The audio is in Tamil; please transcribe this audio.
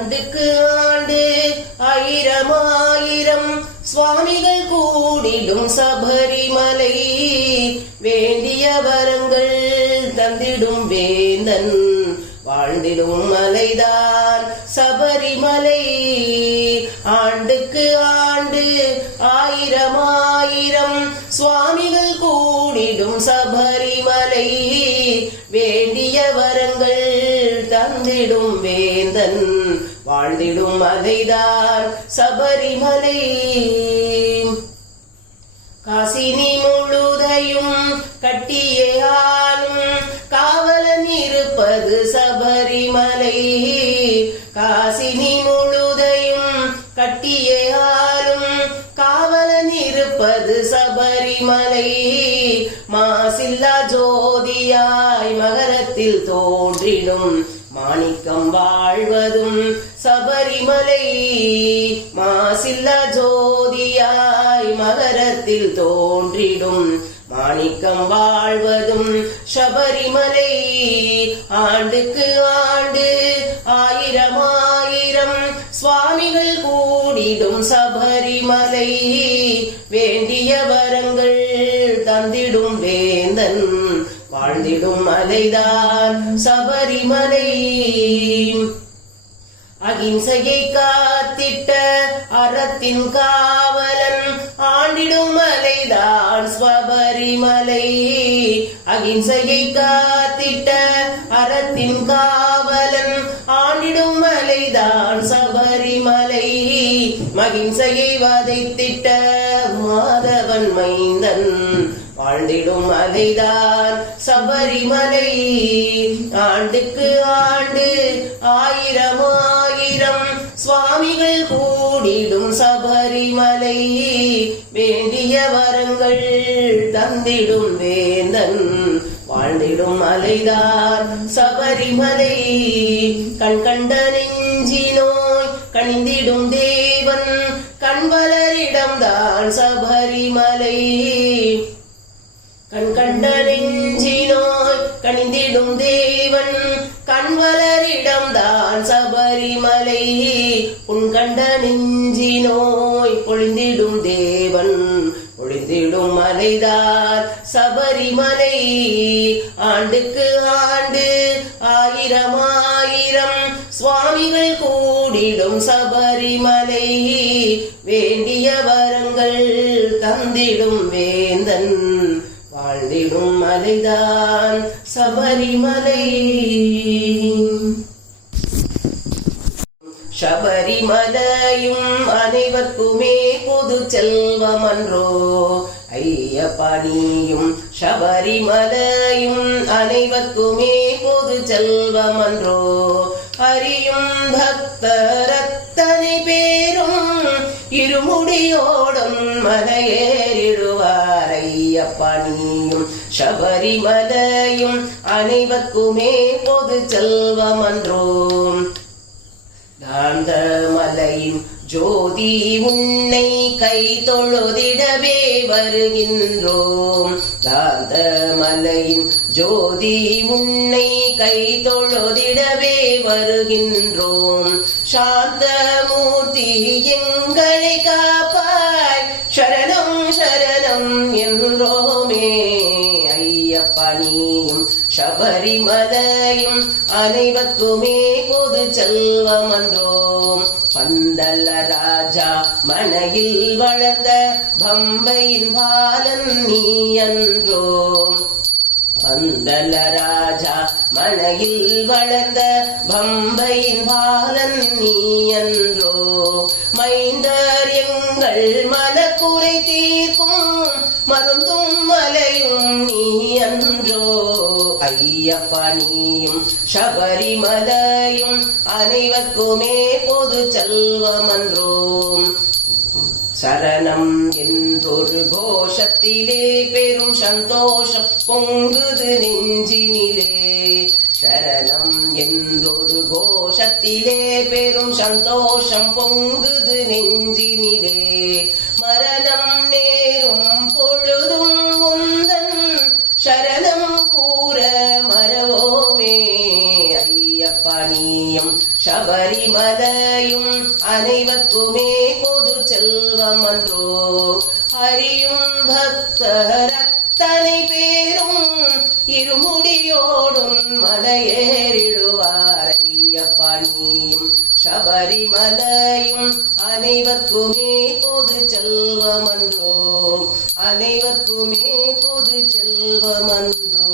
ஆண்டுக்கு ஆண்டு ஆயிரம் ஆயிரம் சுவாமிகள் கூடிடும் சபரிமலை வேண்டிய வரங்கள் தந்திடும் வேந்தன் வாழ்ந்திடும் மலைதான் சபரிமலை. ஆண்டுக்கு ஆண்டு ஆயிரம் ஆயிரம் சுவாமிகள் கூடிடும் சபரிமலை வேண்டிய வரங்கள் தந்திடும் வேந்தன் வாழ்ந்திடும் மலைதான் சபரிமலை. காசினி முழுதையும் கட்டியே ஆளும் காவலன் இருப்பது சபரிமலை. காசினி முழுதையும் கட்டியே ஆளும் காவலன் இருப்பது சபரிமலை. மாசில்லா ஜோதியாய் மகரத்தில் தோன்றிடும் மாணிக்கம் வாழ்வதும் சபரிமலை. மாசில்லா ஜோதியாய் மகரத்தில் தோன்றிடும் மாணிக்கம் வாழ்வதும் சபரிமலை. ஆண்டுக்கு ஆண்டு ஆயிரம் ஆயிரம் சுவாமிகள் கூடிடும் சபரிமலை வேண்டிய வரங்கள் தந்திடும் வேந்தன் வாழ்ந்திடும் மலைதான் சபரிமலை. அகிம்சையை காத்திட்ட அறத்தின் காவலன் ஆண்டிடும் மலைதான் சபரிமலை. அகிம்சையை காத்திட்ட அறத்தின் காவலன் ஆண்டிடும் மலைதான் சபரிமலை. மகிம்சையை வதைத்திட்ட மாதவன் மைந்தன் வாழ்ந்திடும் மலைதான் சபரிமலை. ஆண்டுக்கு ஆண்டு ஆயிரம் ஆயிரம் சுவாமிகள் கூடிடும் சபரிமலை வேண்டிய வரங்கள் தந்திடும் வேந்தன் வாழ்ந்திடும் மலைதான் சபரிமலை. கண் கண்ட நெஞ்சினோய் கணிந்திடும் தேவன் கண்வலரிடம்தான் சபரிமலை. கண் கண்ட நெஞ்சினோய் கணிந்திடும் தேவன் கண்வலரிடம்தான் சபரிமலை. உன் கண்ட நெஞ்சினோய் பொழிந்திடும் தேவன் பொழிந்திடும் மலைதான் சபரிமலை. ஆண்டுக்கு ஆண்டு ஆயிரம் ஆயிரம் சுவாமிகள் கூடிடும் சபரிமலை வேண்டிய வரங்கள் தந்திடும் வேந்தன் வாழ்ந்திடும் மலைதான் சபரிமலை. சபரிமலையும் அனைவர்க்குமே பொது செல்வமன்றோ ஐயப்பனியும். சபரிமலையும் அனைவர்க்குமே பொது செல்வமன்றோ அறியும் பக்தரத்தனை பேரும் இருமுடியோடும் மலையேறிடுவார் ஐயப்பனியும். சபரிமலையும் அனைவர்க்குமே பொது செல்வமன்றோ. தாந்த மலையின் ஜோதி உன்னை கை தொழுதிடவே வருகின்றோம். தாந்த மலையின் ஜோதி உன்னை கை தொழுதிடவே வருகின்றோம். சாந்தமூர்த்தி எங்களை காப்பாய் சரணம் சரணம் என்றோமே ஐயப்பனியும். சபரிமலையும் அனைவர்க்குமே பொது செல்வமன்றோம். பந்தல ராஜா மனையில் வளர்ந்த பம்பையின் பாலன் நீ அன்றோம். பந்தல ராஜா மனையில் வளர்ந்த பம்பையின் பாலன் நீ அன்றோ. மைந்தர் எங்கள் மனக்குறை தீர்க்கும் மருந்தும் மலையும் நீ அன்றோ ஐயப்பனியும். சபரிமலையும் அனைவர்க்குமே பொது செல்வமன்றோம். சரணம் என்றொரு கோஷத்திலே பெரும் சந்தோஷம் பொங்குது நெஞ்சினிலே. சரணம் என்றொரு கோஷத்திலே பெரும் சந்தோஷம் பொங்குது நெஞ்சினிலே. மரணம் நேரும் பொழுதும் உந்தன் சரணம் கூற மறவோமே ஐயப்பனியும். சபரி சபரிமலையும் அனைவர்க்குமே பொது செல்வம் அன்றோ. ஹரியும் பக்தர் அத்தனை பேரும் இருமுடியோடும் மலையேறிடுவார் ஐயப்பா நீயும். சபரிமலையும் அனைவர்க்குமே பொது செல்வம் அன்றோ, அனைவர்க்குமே பொது செல்வம் அன்றோ.